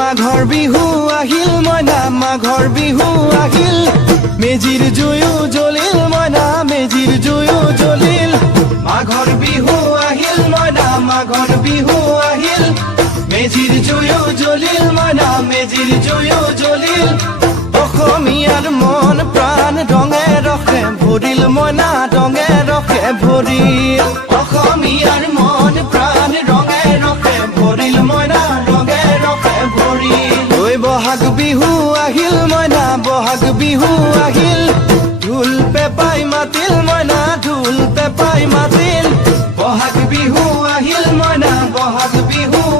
মাঘৰ বিহু আহিল মইনা মাঘৰ বিহু আহিল মেজিৰ জুয়ো জ্বলিল মইনা মেজিৰ জুয়ো জ্বলিল মাঘৰ বিহু আহিল মইনা মাঘৰ বিহু আহিল মেজিৰ জুয়ো জ্বলিল মইনা মেজিৰ জুয়ো জ্বলিল অসমীয়াৰ মন প্ৰাণ ৰঙে ৰসে ভৰিল মইনা ৰঙে ৰসে ভৰিল অসমীয়াৰ মন প্ৰাণ ৰঙে ৰসে ভৰিল মইনা ৰঙে ৰসে ভৰিল ঐ বহাগ বিহু আহিল মইনা বহাগ বিহু আহিল ঢোল পেপাই মাতিল মইনা ঢোল পেপাই মাতিল